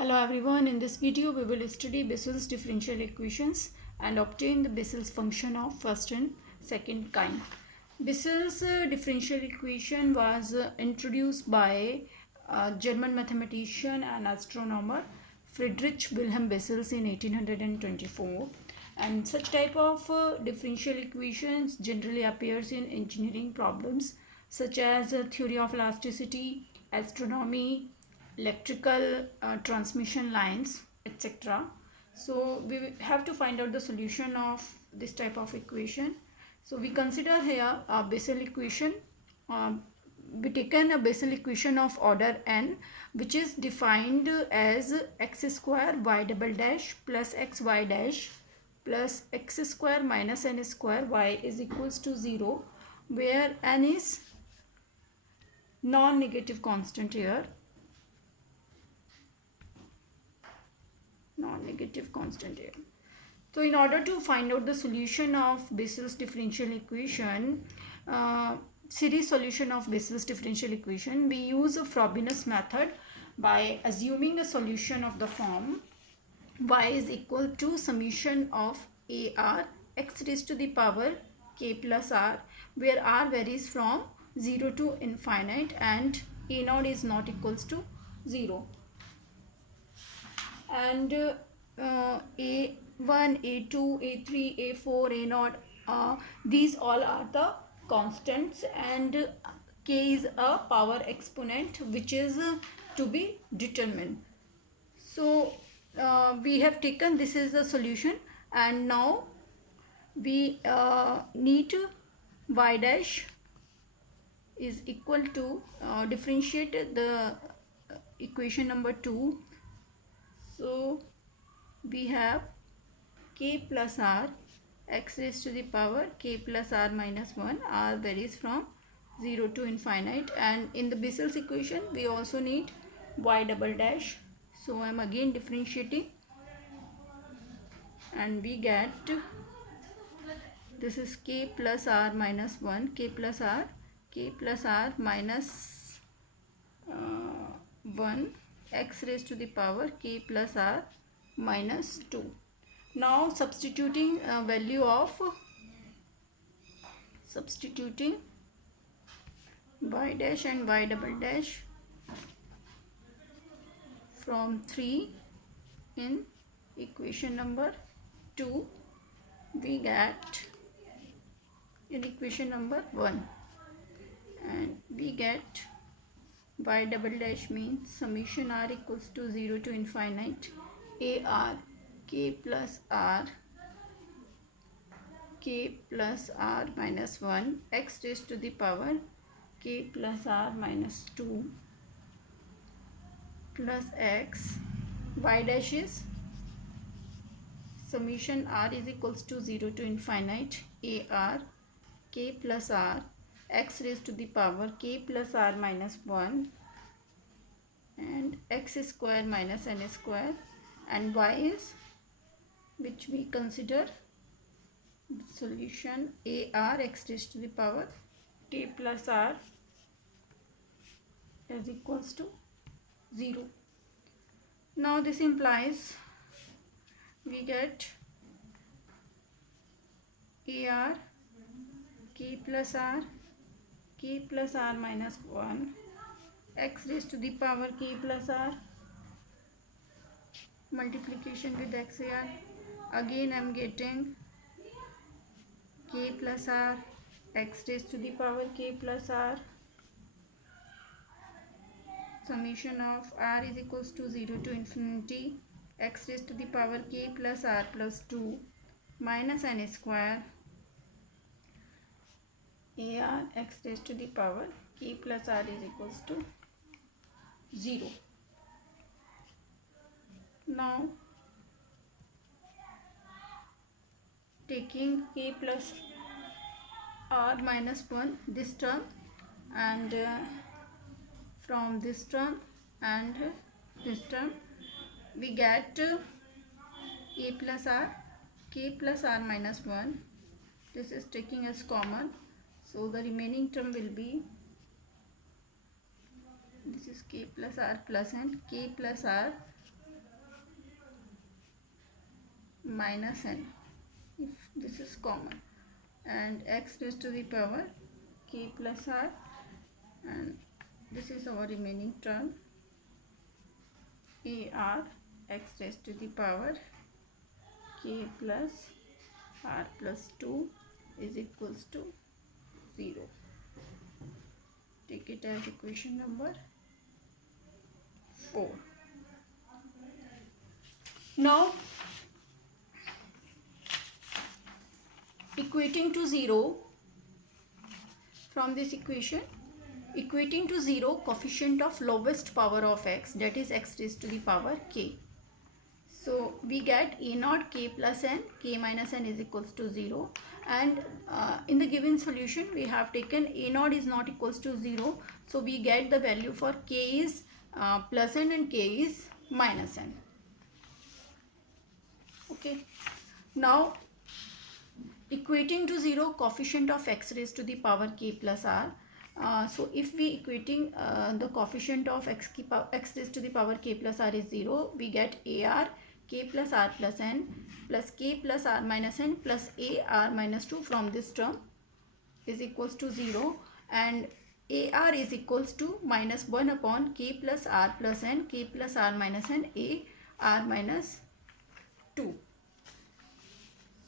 Hello everyone, in this video we will study Bessel's differential equations and obtain the Bessel's function of first and second kind. Bessel's differential equation was introduced by German mathematician and astronomer Friedrich Wilhelm Bessel in 1824, and such type of differential equations generally appears in engineering problems such as theory of elasticity, astronomy, electrical transmission lines, etc. So we have to find out the solution of this type of equation. So we consider here a Bessel equation. We taken a Bessel equation of order n, which is defined as x square y double dash plus xy dash plus x square minus n square y is equals to 0, where n is non-negative constant here. Non-negative constant here. So in order to find out the solution of Bessel's differential equation, series solution of Bessel's differential equation, we use a Frobenius method by assuming a solution of the form y is equal to summation of ar x raised to the power k plus r, where r varies from 0 to infinite and a naught is not equals to 0. And a1, a2, a3, a4, a0, these all are the constants, and k is a power exponent which is to be determined. So we have taken this is the solution, and now we need y dash is equal to differentiate the equation number 2. So we have k plus r x raised to the power k plus r minus 1, r varies from 0 to infinite, and in the Bessel's equation we also need y double dash. So I am again differentiating and we get this is k plus r minus 1, k plus r minus 1, x raised to the power k plus r minus 2. Now substituting value of y dash and y double dash from 3 in equation number 2, we get in equation number 1, and we get y double dash means summation r equals to 0 to infinite ar k plus r minus 1 x raised to the power k plus r minus 2 plus x. Y dash is summation r is equals to 0 to infinite ar k plus r x raised to the power k plus r minus 1 and x square minus n square, and y is, which we consider solution ar x raised to the power k plus r is equals to 0. Now this implies we get ar k plus r minus 1 x raised to the power k plus r multiplication with xar. Again I am getting k plus r x raised to the power k plus r, summation of r is equals to 0 to infinity x raised to the power k plus r plus 2 minus n square ar x raised to the power k plus r is equals to 0. Now taking k plus r minus 1 this term, and from this term and this term we get a plus r k plus r minus 1. This is taking as common, so the remaining term will be this is k plus r plus n k plus r minus n if this is common, and x raised to the power k plus r, and this is our remaining term ar x raised to the power k plus r plus 2 is equals to 0. Take it as equation number 4. Now equating to 0 from this equation, equating to 0 coefficient of lowest power of x, that is x raised to the power k. So we get a naught k plus n, k minus n is equals to 0, and in the given solution we have taken a naught is not equals to 0, so we get the value for k is plus n and k is minus n. Okay, now equating to 0 coefficient of x raised to the power k plus r. So if we equating the coefficient of x raised to the power k plus r is 0, we get ar k plus r plus n plus k plus r minus n plus ar minus 2 from this term is equals to 0, and ar is equals to minus 1 upon k plus r plus n, k plus r minus n, ar minus 2.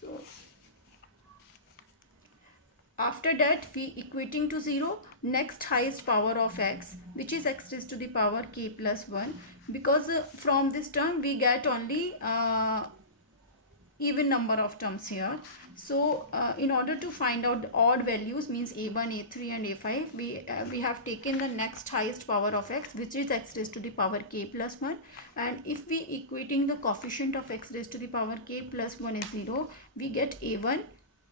So after that we equating to 0 next highest power of x, which is x raised to the power k plus 1, because from this term we get only even number of terms here. So in order to find out the odd values, means a1, a3 and a5, we have taken the next highest power of x, which is x raised to the power k plus 1, and if we equating the coefficient of x raised to the power k plus 1 is 0, we get a1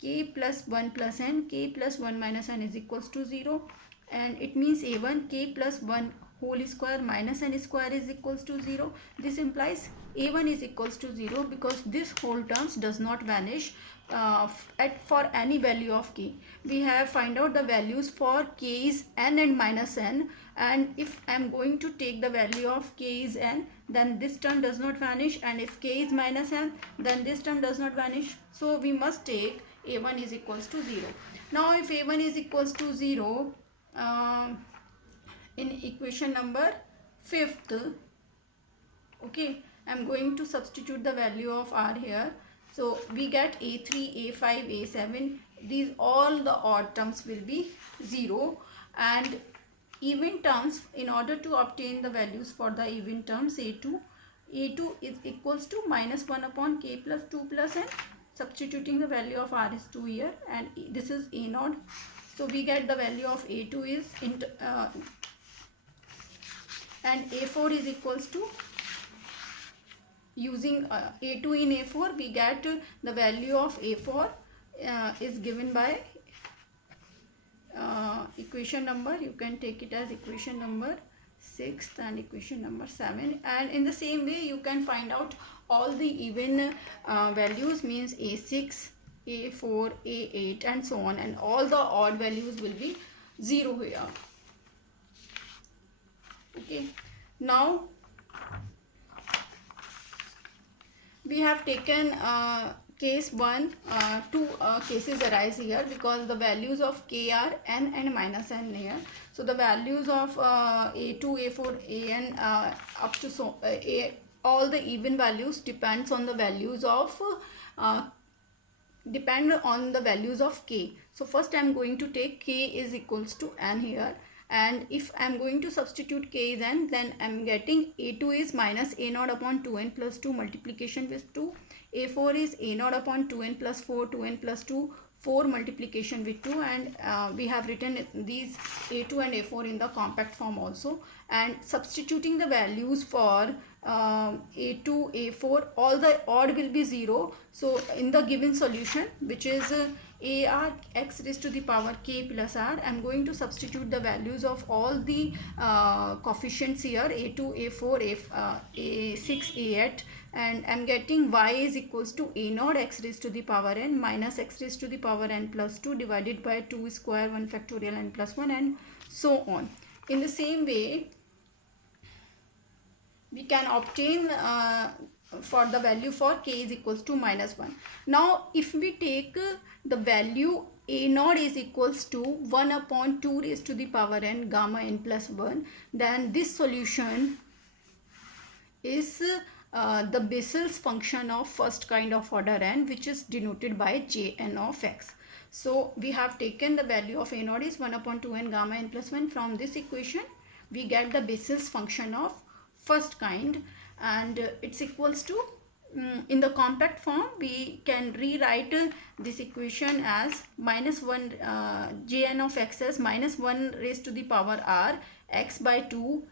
k plus 1 plus n, k plus 1 minus n is equals to 0, and it means a1 k plus 1 whole square minus n square is equals to 0. This implies a1 is equals to 0 because this whole terms does not vanish for any value of k. We have find out the values for k is n and minus n, and if I am going to take the value of k is n, then this term does not vanish, and if k is minus n, then this term does not vanish. So we must take a1 is equals to 0. Now if a1 is equals to 0, in equation number 5th, okay, I am going to substitute the value of r here. So we get a3, a5, a7, these all the odd terms will be 0, and even terms, in order to obtain the values for the even terms, a2 is equals to minus 1 upon k plus 2 plus n. Substituting the value of r is 2 here, and this is a naught. So we get the value of a2 is and a4 is equals to, using a2 in a4, we get the value of a4 is given by equation number, you can take it as equation number 6 and equation number 7, and in the same way you can find out all the even values, means a6, a4, a8 and so on, and all the odd values will be 0 here. Okay, now we have taken case 1, two cases arise here because the values of k are n and minus n here. So the values of a2, a4, an up to so all the even values depends on the values of k. So first I am going to take k is equals to n here, and if I am going to substitute k is n, then I am getting a2 is minus a naught upon 2n plus 2 multiplication with 2, a4 is a naught upon 2n plus 4, 2n plus 2, 4 multiplication with 2, and we have written these a2 and a4 in the compact form also, and substituting the values for a2, a4, all the odd will be 0. So in the given solution, which is ar x raised to the power k plus r, I am going to substitute the values of all the coefficients here, a2, a4, a6, a8, and I am getting y is equals to a naught x raised to the power n minus x raised to the power n plus 2 divided by 2 square 1 factorial n plus 1 and so on. In the same way, we can obtain for the value for k is equals to -1. Now if we take the value a naught is equals to 1 upon 2 raised to the power n gamma n plus 1, then this solution is the Bessel's function of first kind of order n, which is denoted by Jn of x. So we have taken the value of a naught is 1 upon 2n gamma n plus 1. From this equation we get the Bessel's function of first kind, and it's equals to, in the compact form we can rewrite this equation as -1 Jn of x as -1 raised to the power r x by 2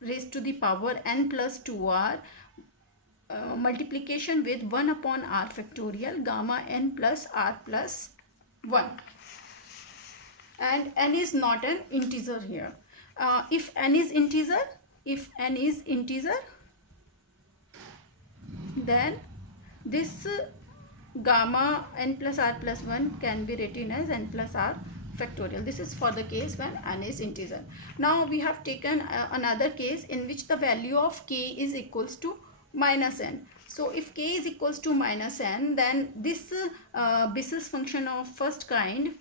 raised to the power n plus 2r multiplication with 1 upon r factorial gamma n plus r plus 1, and n is not an integer here. If n is integer, then this gamma n plus r plus 1 can be written as n plus r factorial. This is for the case when n is integer. Now we have taken another case in which the value of k is equals to -n. So if k is equals to -n, then this Bessel's function of first kind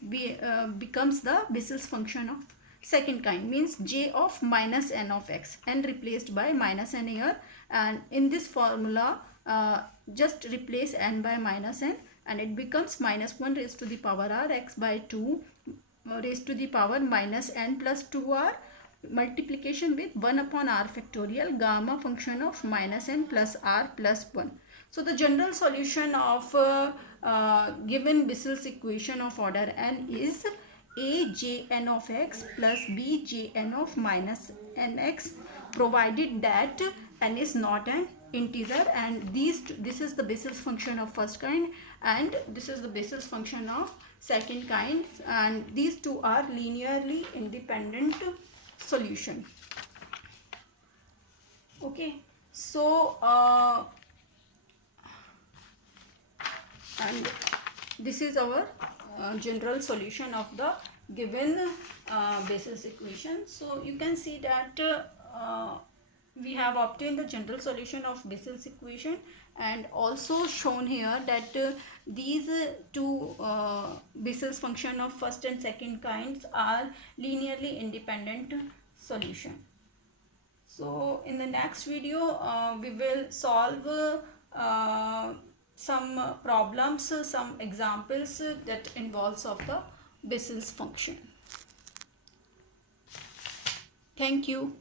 becomes the Bessel's function of second kind, means j of -n of x, n replaced by -n here, and in this formula just replace n by -n and it becomes -1 raised to the power r x by 2 raised to the power -n plus 2r multiplication with 1 upon r factorial gamma function of -n plus r plus 1. So the general solution of given Bessel's equation of order n is a Jn of x plus b Jn of -nx, provided that n is not an integer, and this is the Bessel's function of first kind and this is the Bessel's function of second kind, and these two are linearly independent solution. Okay, so and this is our general solution of the given Bessel's equation. So you can see that we have obtained the general solution of Bessel's equation, and also shown here that these two Bessel's function of first and second kinds are linearly independent solution. So in the next video we will solve some problems, some examples that involves of the Bessel's function. Thank you.